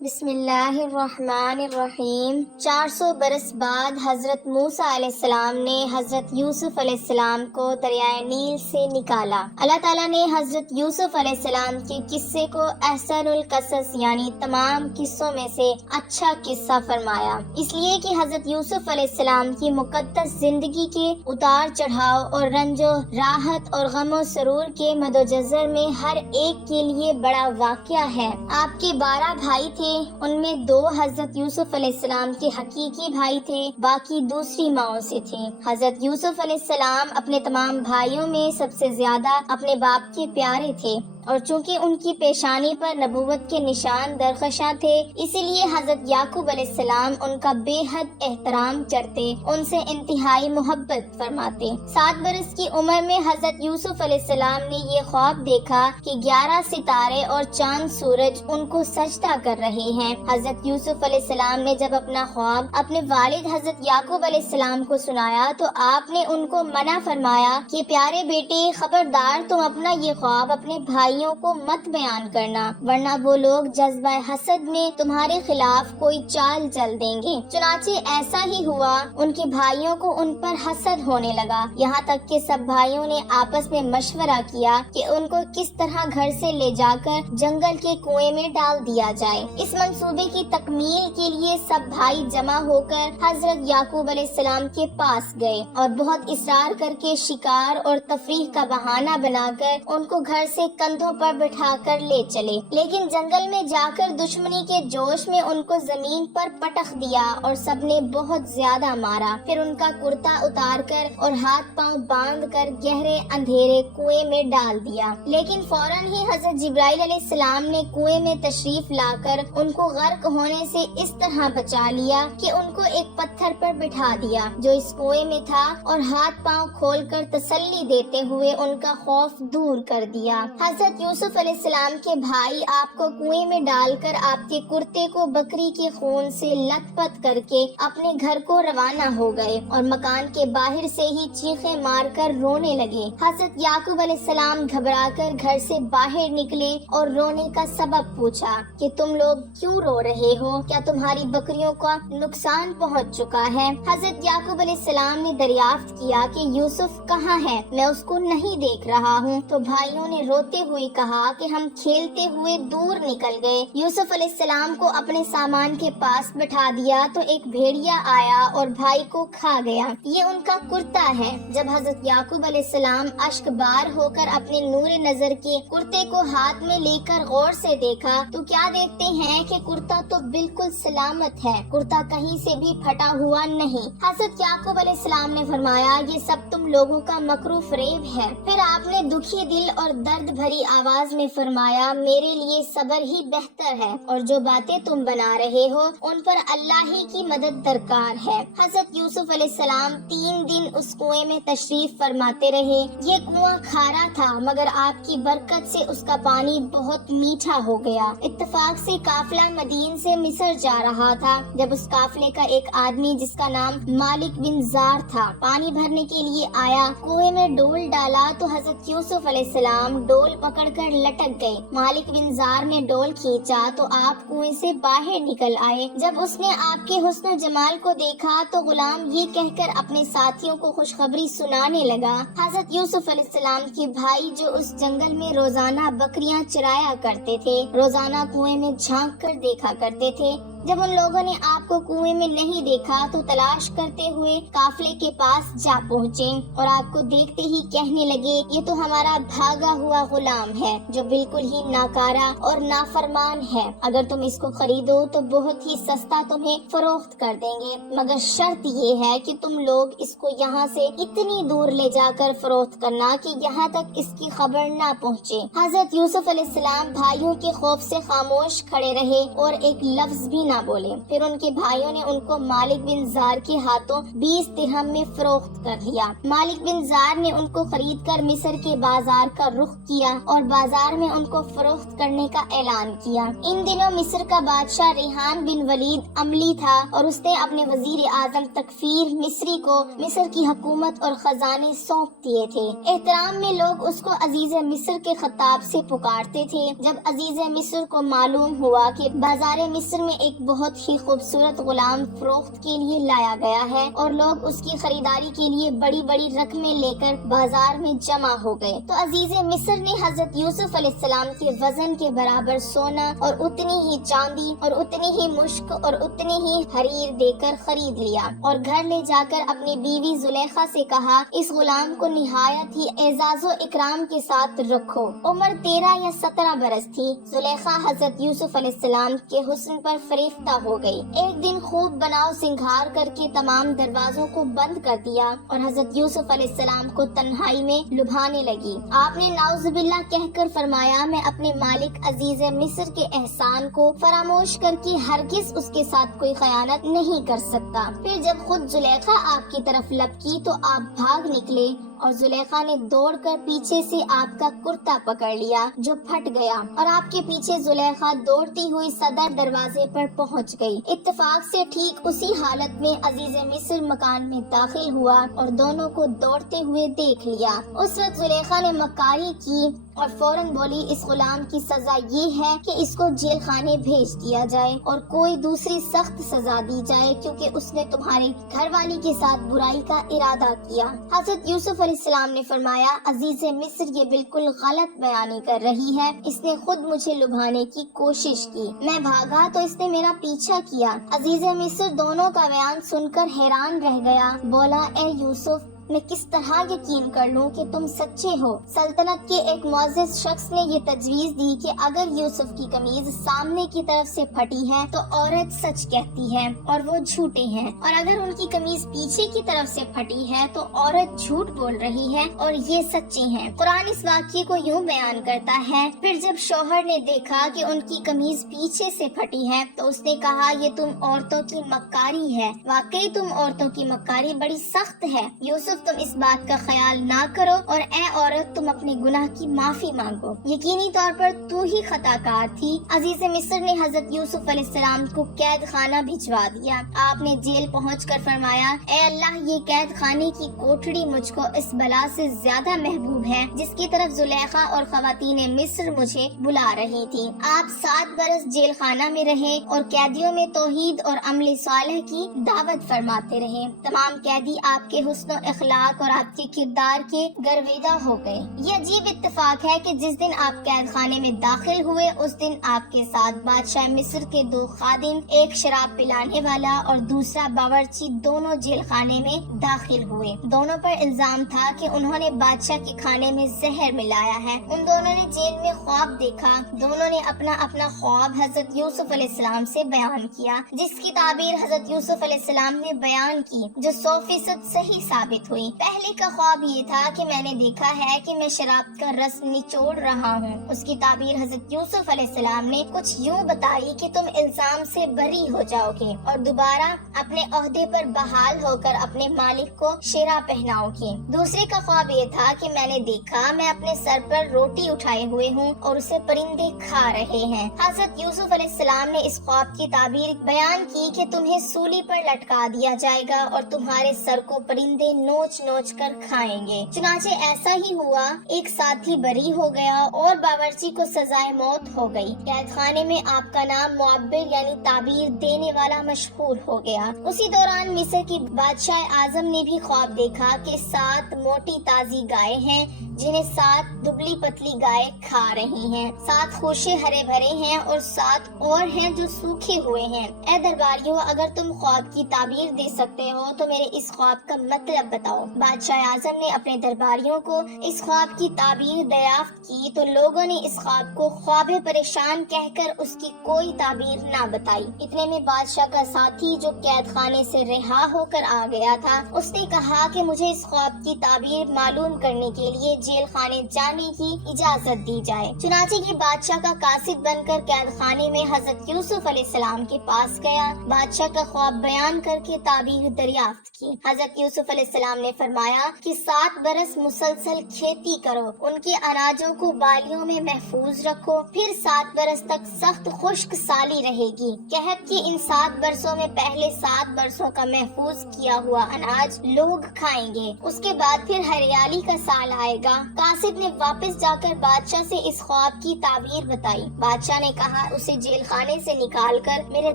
بسم اللہ الرحمن الرحیم۔ 400 برس بعد حضرت موسیٰ علیہ السلام نے حضرت یوسف علیہ السلام کو دریائے نیل سے نکالا۔ اللہ تعالیٰ نے حضرت یوسف علیہ السلام کے قصے کو احسن القصص یعنی تمام قصوں میں سے اچھا قصہ فرمایا، اس لیے کہ حضرت یوسف علیہ السلام کی مقدس زندگی کے اتار چڑھاؤ اور رنج و راحت اور غم و سرور کے مد و جزر میں ہر ایک کے لیے بڑا واقعہ ہے۔ آپ کے 12 بھائی تھے، ان میں 2 حضرت یوسف علیہ السلام کے حقیقی بھائی تھے، باقی دوسری ماؤں سے تھے۔ حضرت یوسف علیہ السلام اپنے تمام بھائیوں میں سب سے زیادہ اپنے باپ کے پیارے تھے، اور چونکہ ان کی پیشانی پر نبوت کے نشان درخشاں تھے، اسی لیے حضرت یعقوب علیہ السلام ان کا بے حد احترام کرتے، ان سے انتہائی محبت فرماتے۔ 7 برس کی عمر میں حضرت یوسف علیہ السلام نے یہ خواب دیکھا کہ 11 ستارے اور چاند سورج ان کو سجدہ کر رہے ہیں۔ حضرت یوسف علیہ السلام نے جب اپنا خواب اپنے والد حضرت یعقوب علیہ السلام کو سنایا تو آپ نے ان کو منع فرمایا کہ پیارے بیٹے، خبردار تم اپنا یہ خواب اپنے بھائیوں کو مت بیان کرنا، ورنہ وہ لوگ جذبہ حسد میں تمہارے خلاف کوئی چال چل دیں گے۔ چنانچہ ایسا ہی ہوا، ان کے بھائیوں کو ان پر حسد ہونے لگا، یہاں تک کہ سب بھائیوں نے آپس میں مشورہ کیا کہ ان کو کس طرح گھر سے لے جا کر جنگل کے کنویں میں ڈال دیا جائے۔ اس منصوبے کی تکمیل کے لیے سب بھائی جمع ہو کر حضرت یعقوب علیہ السلام کے پاس گئے اور بہت اصرار کر کے شکار اور تفریح کا بہانہ بنا کر ان کو گھر سے کندھوں پر بٹھا کر لے چلے، لیکن جنگل میں جا کر دشمنی کے جوش میں ان کو زمین پر پٹخ دیا اور سب نے بہت زیادہ مارا۔ پھر ان کا کرتا اتار کر اور ہاتھ پاؤں باندھ کر گہرے اندھیرے کنویں میں ڈال دیا، لیکن فوراً ہی حضرت جبرائیل علیہ السلام نے کنویں میں تشریف لا کر ان کو غرق ہونے سے اس طرح بچا لیا کہ ان کو ایک پتھر پر بٹھا دیا جو اس کنویں میں تھا، اور ہاتھ پاؤں کھول کر تسلی دیتے ہوئے ان کا خوف دور کر دیا۔ حضرت یوسف علیہ السلام کے بھائی آپ کو کنویں میں ڈال کر آپ کے کرتے کو بکری کے خون سے لت پت کر کے اپنے گھر کو روانہ ہو گئے اور مکان کے باہر سے ہی چیخیں مار کر رونے لگے۔ حضرت یعقوب علیہ السلام گھبرا کر گھر سے باہر نکلے اور رونے کا سبب پوچھا کہ تم لوگ کیوں رو رہے ہو؟ کیا تمہاری بکریوں کا نقصان پہنچ چکا ہے؟ حضرت یعقوب علیہ السلام نے دریافت کیا کہ یوسف کہاں ہے؟ میں اس کو نہیں دیکھ رہا ہوں۔ تو بھائیوں نے روتے ہوئے کہا کہ ہم کھیلتے ہوئے دور نکل گئے۔ یوسف علیہ السلام کو اپنے سامان کے پاس بٹھا دیا تو ایک بھیڑیا آیا اور بھائی کو کھا گیا۔ یہ ان کا کرتا ہے۔ جب حضرت یعقوب علیہ السلام اشک بار ہو کر اپنے نور نظر کے کرتے کو ہاتھ میں لے کر غور سے دیکھا تو کیا دیکھتے ہیں کہ کرتا تو بالکل سلامت ہے، کرتا کہیں سے بھی پھٹا ہوا نہیں۔ حضرت یعقوب علیہ السلام نے فرمایا یہ سب تم لوگوں کا مکر و فریب ہے۔ پھر آپ نے دکھی دل اور درد بھری آواز میں فرمایا میرے لیے صبر ہی بہتر ہے، اور جو باتیں تم بنا رہے ہو ان پر اللہ ہی کی مدد درکار ہے۔ حضرت یوسف علیہ السلام 3 دن اس کنویں میں تشریف فرماتے رہے۔ یہ کنواں کھارا تھا مگر آپ کی برکت سے اس کا پانی بہت میٹھا ہو گیا۔ اتفاق سے قافلہ مدین سے مصر جا رہا تھا، جب اس قافلے کا ایک آدمی جس کا نام مالک بن زار تھا پانی بھرنے کے لیے آیا۔ کنویں میں ڈول ڈالا تو حضرت یوسف علیہ السلام ڈول پکڑ کر لٹک گئے۔ مالک بن زار نے ڈول کھینچا تو آپ کنویں سے باہر نکل آئے۔ جب اس نے آپ کے حسن و جمال کو دیکھا تو غلام یہ کہہ کر اپنے ساتھیوں کو خوشخبری سنانے لگا۔ حضرت یوسف علیہ السلام کے بھائی جو اس جنگل میں روزانہ بکریاں چرایا کرتے تھے، روزانہ کنویں میں جھانک کر دیکھا کرتے تھے۔ جب ان لوگوں نے آپ کو کنویں میں نہیں دیکھا تو تلاش کرتے ہوئے قافلے کے پاس جا پہنچے اور آپ کو دیکھتے ہی کہنے لگے یہ تو ہمارا بھاگا ہوا غلام ہے جو بالکل ہی ناکارہ اور نافرمان ہے۔ اگر تم اس کو خریدو تو بہت ہی سستا تمہیں فروخت کر دیں گے، مگر شرط یہ ہے کہ تم لوگ اس کو یہاں سے اتنی دور لے جا کر فروخت کرنا کہ یہاں تک اس کی خبر نہ پہنچے۔ حضرت یوسف علیہ السلام بھائیوں کے خوف سے خاموش کھڑے رہے اور ایک لفظ بھی نہ بولے۔ پھر ان کے بھائیوں نے ان کو مالک بن زار کے ہاتھوں 20 درہم میں فروخت کر لیا۔ مالک بن زار نے ان کو خرید کر مصر کے بازار کا رخ کیا اور بازار میں ان کو فروخت کرنے کا اعلان کیا۔ ان دنوں مصر کا بادشاہ ریحان بن ولید عملی تھا اور اس نے اپنے وزیر اعظم تکفیر مصری کو مصر کی حکومت اور خزانے سونپ دیے تھے۔ احترام میں لوگ اس کو عزیز مصر کے خطاب سے پکارتے تھے۔ جب عزیز مصر کو معلوم ہوا کہ بازار مصر میں ایک بہت ہی خوبصورت غلام فروخت کے لیے لایا گیا ہے اور لوگ اس کی خریداری کے لیے بڑی بڑی رقمیں لے کر بازار میں جمع ہو گئے، تو عزیز مصر نے حضرت یوسف علیہ السلام کے وزن کے برابر سونا اور اتنی ہی چاندی اور اتنی ہی مشک اور اتنی ہی حریر دے کر خرید لیا اور گھر لے جا کر اپنی بیوی زلیخا سے کہا، اس غلام کو نہایت ہی اعزاز و اکرام کے ساتھ رکھو۔ عمر 13 یا 17 برس تھی۔ زلیخا حضرت یوسف علیہ السلام کے حسن پر فریفتہ ہو گئی۔ ایک دن خوب بناؤ سنگھار کر کے تمام دروازوں کو بند کر دیا اور حضرت یوسف علیہ السلام کو تنہائی میں لبھانے لگی۔ آپ نے نعوذ باللہ کہہ کر فرمایا، میں اپنے مالک عزیز مصر کے احسان کو فراموش کر کے ہرگز اس کے ساتھ کوئی خیانت نہیں کر سکتا۔ پھر جب خود زلیخا آپ کی طرف لپکی تو آپ بھاگ نکلے اور زلیخا نے دوڑ کر پیچھے سے آپ کا کرتا پکڑ لیا جو پھٹ گیا اور آپ کے پیچھے زلیخا دوڑتی ہوئی صدر دروازے پر پہنچ گئی۔ اتفاق سے ٹھیک اسی حالت میں عزیز مصر مکان میں داخل ہوا اور دونوں کو دوڑتے ہوئے دیکھ لیا۔ اس وقت زلیخا نے مکاری کی اور فوراً بولی، اس غلام کی سزا یہ ہے کہ اس کو جیل خانے بھیج دیا جائے اور کوئی دوسری سخت سزا دی جائے، کیونکہ اس نے تمہارے گھر والی کے ساتھ برائی کا ارادہ کیا۔ حضرت یوسف علیہ السلام نے فرمایا، عزیز مصر یہ بالکل غلط بیانی کر رہی ہے، اس نے خود مجھے لبھانے کی کوشش کی، میں بھاگا تو اس نے میرا پیچھا کیا۔ عزیز مصر دونوں کا بیان سن کر حیران رہ گیا، بولا، اے یوسف، میں کس طرح یقین کر لوں کہ تم سچے ہو؟ سلطنت کے ایک معزز شخص نے یہ تجویز دی کہ اگر یوسف کی قمیض سامنے کی طرف سے پھٹی ہے تو عورت سچ کہتی ہے اور وہ جھوٹے ہیں، اور اگر ان کی قمیض پیچھے کی طرف سے پھٹی ہے تو عورت جھوٹ بول رہی ہے اور یہ سچے ہیں۔ قرآن اس واقعے کو یوں بیان کرتا ہے، پھر جب شوہر نے دیکھا کہ ان کی قمیض پیچھے سے پھٹی ہے تو اس نے کہا، یہ تم عورتوں کی مکاری ہے، واقعی تم عورتوں کی مکاری بڑی سخت ہے۔ یوسف، تم اس بات کا خیال نہ کرو اور اے عورت، تم اپنے گناہ کی معافی مانگو، یقینی طور پر تو ہی خطا کار تھی۔ عزیز مصر نے حضرت یوسف علیہ السلام کو قید خانہ بھجوا دیا۔ آپ نے جیل پہنچ کر فرمایا، اے اللہ، یہ قید خانے کی کوٹڑی مجھ کو اس بلا سے زیادہ محبوب ہے جس کی طرف زلیخا اور خواتین مصر مجھے بلا رہی تھی۔ آپ 7 برس جیل خانہ میں رہے اور قیدیوں میں توحید اور عمل صالح کی دعوت فرماتے رہے۔ تمام قیدی آپ کے حسن و اخلاق اور آپ کے کردار کے گرویدہ ہو گئے۔ یہ عجیب اتفاق ہے کہ جس دن آپ قید خانے میں داخل ہوئے اس دن آپ کے ساتھ بادشاہ مصر کے 2 خادم، ایک شراب پلانے والا اور دوسرا باورچی، دونوں جیل خانے میں داخل ہوئے۔ دونوں پر الزام تھا کہ انہوں نے بادشاہ کے کھانے میں زہر ملایا ہے۔ ان دونوں نے جیل میں خواب دیکھا۔ دونوں نے اپنا اپنا خواب حضرت یوسف علیہ السلام سے بیان کیا، جس کی تعبیر حضرت یوسف علیہ السلام نے بیان کی، جو 100% صحیح ثابت ہوئی۔ پہلے کا خواب یہ تھا کہ میں نے دیکھا ہے کہ میں شراب کا رس نچوڑ رہا ہوں۔ اس کی تعبیر حضرت یوسف علیہ السلام نے کچھ یوں بتائی کہ تم الزام سے بری ہو جاؤ گے اور دوبارہ اپنے عہدے پر بحال ہو کر اپنے مالک کو شیرہ پہناؤ گے۔ دوسرے کا خواب یہ تھا کہ میں نے دیکھا میں اپنے سر پر روٹی اٹھائے ہوئے ہوں اور اسے پرندے کھا رہے ہیں۔ حضرت یوسف علیہ السلام نے اس خواب کی تعبیر بیان کی کہ تمہیں سولی پر لٹکا دیا جائے گا اور تمہارے سر کو پرندے نوچ نوچ کر کھائیں گے۔ چنانچہ ایسا ہی ہوا، ایک ساتھی بری ہو گیا اور باورچی کو سزائے موت ہو گئی۔ قید خانے میں آپ کا نام معبر یعنی تعبیر دینے والا مشہور ہو گیا۔ اسی دوران مصر کی بادشاہ اعظم نے بھی خواب دیکھا کہ 7 موٹی تازی گائے ہیں جنہیں 7 دبلی پتلی گائے کھا رہی ہیں۔ 7 خوشے ہرے بھرے ہیں اور 7 اور ہیں جو سوکھے ہوئے ہیں۔ اے درباریوں، اگر تم خواب کی تعبیر دے سکتے ہو تو میرے اس خواب کا مطلب بتاؤ۔ بتاؤ۔ بادشاہ اعظم نے اپنے درباریوں کو اس خواب کی تعبیر دریافت کی تو لوگوں نے اس خواب کو خواب پریشان کہہ کر اس کی کوئی تعبیر نہ بتائی۔ اتنے میں بادشاہ کا ساتھی جو قید خانے سے رہا ہو کر آ گیا تھا، اس نے کہا کہ مجھے اس خواب کی تعبیر معلوم کرنے کے لیے جیل خانے جانے کی اجازت دی جائے۔ چنانچہ یہ بادشاہ کا قاصد بن کر قید خانے میں حضرت یوسف علیہ السلام کے پاس گیا، بادشاہ کا خواب بیان کر کے تعبیر دریافت کی۔ حضرت یوسف علیہ السلام نے فرمایا کہ 7 برس مسلسل کھیتی کرو، ان کے اناجوں کو بالیوں میں محفوظ رکھو، پھر 7 برس تک سخت خشک سالی رہے گی، قحط کی ان 7 برسوں میں پہلے 7 برسوں کا محفوظ کیا ہوا اناج لوگ کھائیں گے، اس کے بعد پھر ہریالی کا سال آئے گا۔ قاصد نے واپس جا کر بادشاہ سے اس خواب کی تعبیر بتائی۔ بادشاہ نے کہا اسے جیل خانے سے نکال کر میرے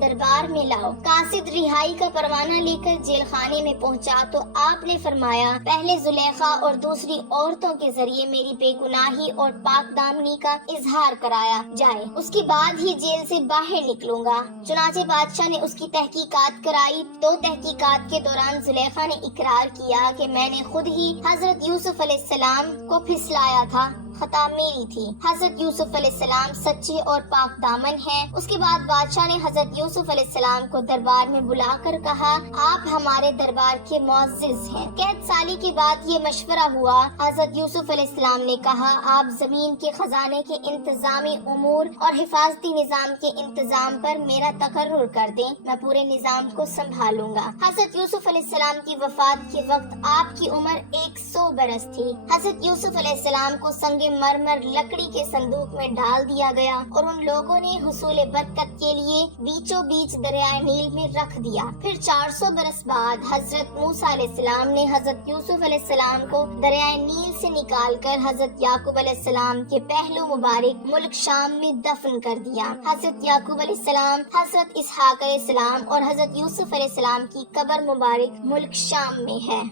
دربار میں لاؤ۔ قاصد رہائی کا پروانہ لے کر جیل خانے میں پہنچا تو آپ نے فرمایا پہلے زلیخا اور دوسری عورتوں کے ذریعے میری بے گناہی اور پاک دامنی کا اظہار کرایا جائے، اس کے بعد ہی جیل سے باہر نکلوں گا۔ چنانچہ بادشاہ نے اس کی تحقیقات کرائی تو تحقیقات کے دوران زلیخا نے اقرار کیا کہ میں نے خود ہی حضرت یوسف علیہ السلام کو پھسلایا تھا، خطا میری تھی۔ حضرت یوسف علیہ السلام سچے اور پاک دامن ہیں۔ اس کے بعد بادشاہ نے حضرت یوسف علیہ السلام کو دربار میں بلا کر کہا آپ ہمارے دربار کے معزز ہیں۔ قید سالی کے بعد یہ مشورہ ہوا۔ حضرت یوسف علیہ السلام نے کہا آپ زمین کے خزانے کے انتظامی امور اور حفاظتی نظام کے انتظام پر میرا تقرر کر دیں، میں پورے نظام کو سنبھالوں گا۔ حضرت یوسف علیہ السلام کی وفات کے وقت آپ کی عمر 100 برس تھی۔ حضرت یوسف علیہ السلام کو سنگ مرمر لکڑی کے صندوق میں ڈال دیا گیا اور ان لوگوں نے حصول برکت کے لیے بیچوں بیچ دریائے نیل میں رکھ دیا۔ پھر 400 برس بعد حضرت موسیٰ علیہ السلام نے حضرت یوسف علیہ السلام کو دریائے نیل سے نکال کر حضرت یعقوب علیہ السلام کے پہلو مبارک ملک شام میں دفن کر دیا۔ حضرت یعقوب علیہ السلام، حضرت اسحاق علیہ السلام اور حضرت یوسف علیہ السلام کی قبر مبارک ملک شام میں ہے۔